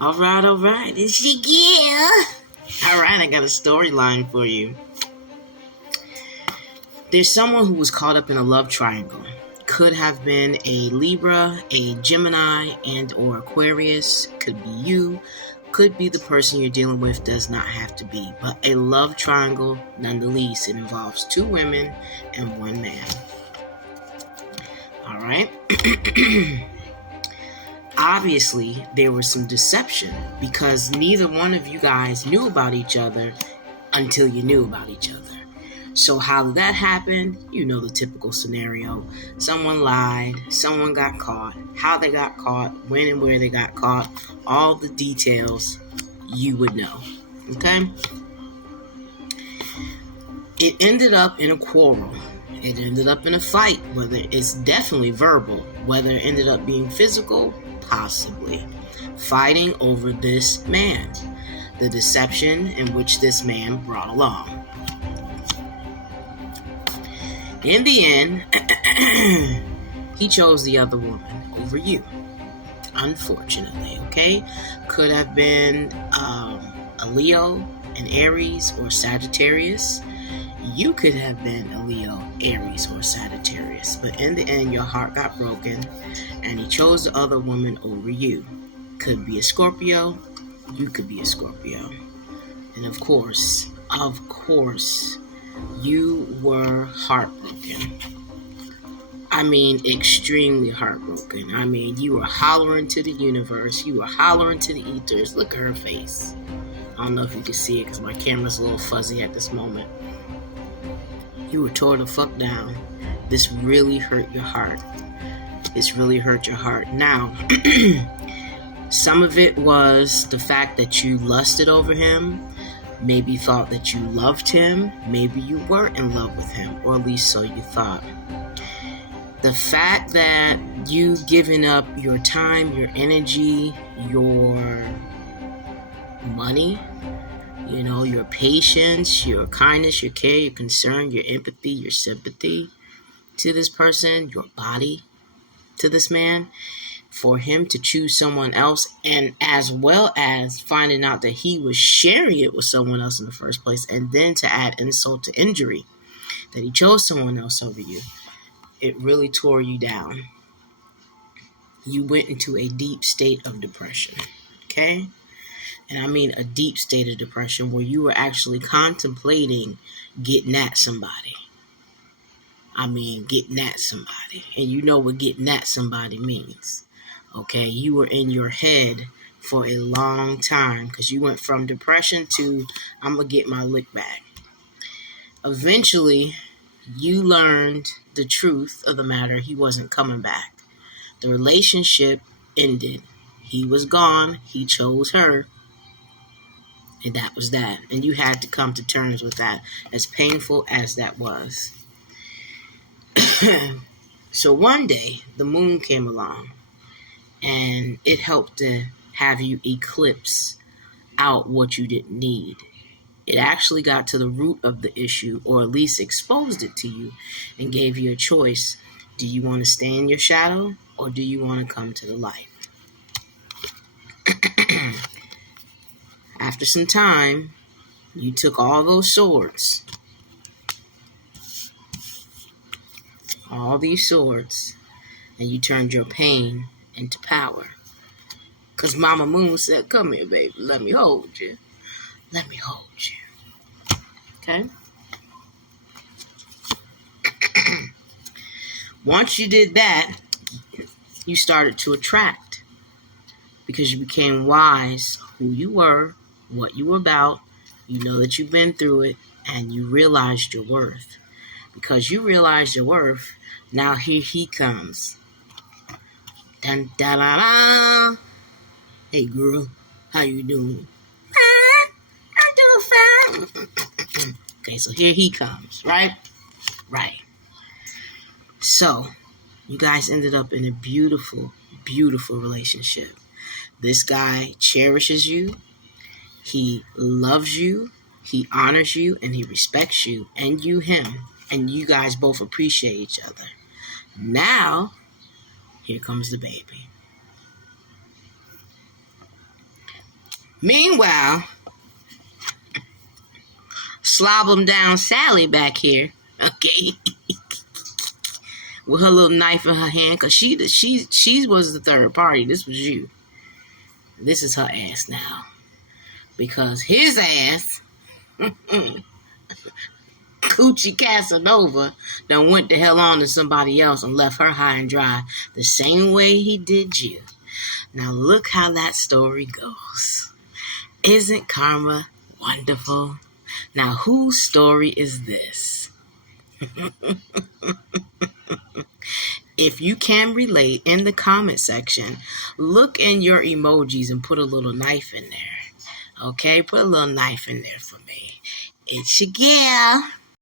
All right. Is she yeah? All right, I got a storyline for you. There's someone who was caught up in a love triangle. Could have been a Libra, a Gemini, and or Aquarius. Could be you. Could be the person you're dealing with. Does not have to be. But a love triangle, nonetheless. It involves 2 women and 1 man. All right. Obviously, there was some deception because neither one of you guys knew about each other until you knew about each other. So how did that happen? You know the typical scenario. Someone lied, someone got caught, how they got caught, when and where they got caught, all the details you would know. Okay? It ended up in a quarrel. It ended up in a fight, whether it's definitely verbal, whether it ended up being physical, possibly. Fighting over this man, the deception in which this man brought along. In the end, he chose the other woman over you. Unfortunately, okay? Could have been a Leo, an Aries, or Sagittarius. You could have been a Leo, Aries, or Sagittarius. But in the end, your heart got broken, and he chose the other woman over you. Could be a Scorpio. You could be a Scorpio. And of course, you were heartbroken. I mean, extremely heartbroken. I mean, you were hollering to the universe. You were hollering to the ethers. Look at her face. I don't know if you can see it because my camera's a little fuzzy at this moment. You were tore the fuck down. This really hurt your heart. Now, some of it was the fact that you lusted over him. Maybe thought that you loved him. Maybe you were in love with him, or at least so you thought. The fact that you've given up your time, your energy, your money, your patience, your kindness, your care, your concern, your empathy, your sympathy to this person, your body to this man, for him to choose someone else, and as well as finding out that he was sharing it with someone else in the first place, and then to add insult to injury, that he chose someone else over you, it really tore you down. You went into a deep state of depression, okay? And I mean a deep state of depression where you were actually contemplating getting at somebody. And you know what getting at somebody means. Okay, you were in your head for a long time because you went from depression to I'm going to get my lick back. Eventually, you learned the truth of the matter. He wasn't coming back. The relationship ended. He was gone. He chose her. And that was that. And you had to come to terms with that, as painful as that was. So one day, the moon came along. And it helped to have you eclipse out what you didn't need. It actually got to the root of the issue, or at least exposed it to you, and gave you a choice. Do you want to stay in your shadow, or do you want to come to the light? After some time, you took all those swords, all these swords, and you turned your pain into power. Because Mama Moon said, come here, baby. Let me hold you. Okay? Once you did that, you started to attract. Because you became wise who you were, what you were about. You know that you've been through it. And you realized your worth. Because you realized your worth, now here he comes. Dun, da, da, da. Hey girl, how you doing? I'm doing fine. Okay, so here he comes, right? Right. So, you guys ended up in a beautiful, beautiful relationship. This guy cherishes you. He loves you. He honors you, and he respects you, and you him. And you guys both appreciate each other. Now, here comes the baby. Meanwhile, slob 'em down Sally back here, okay, with her little knife in her hand, because she was the third party. This was you. This is her ass now. Because his ass, Coochie Casanova, done went the hell on to somebody else and left her high and dry the same way he did you. Now look how that story goes. Isn't karma wonderful? Now whose story is this? If you can relate, in the comment section, look in your emojis and put a little knife in there. Okay, put a little knife in there for me. It's your gal.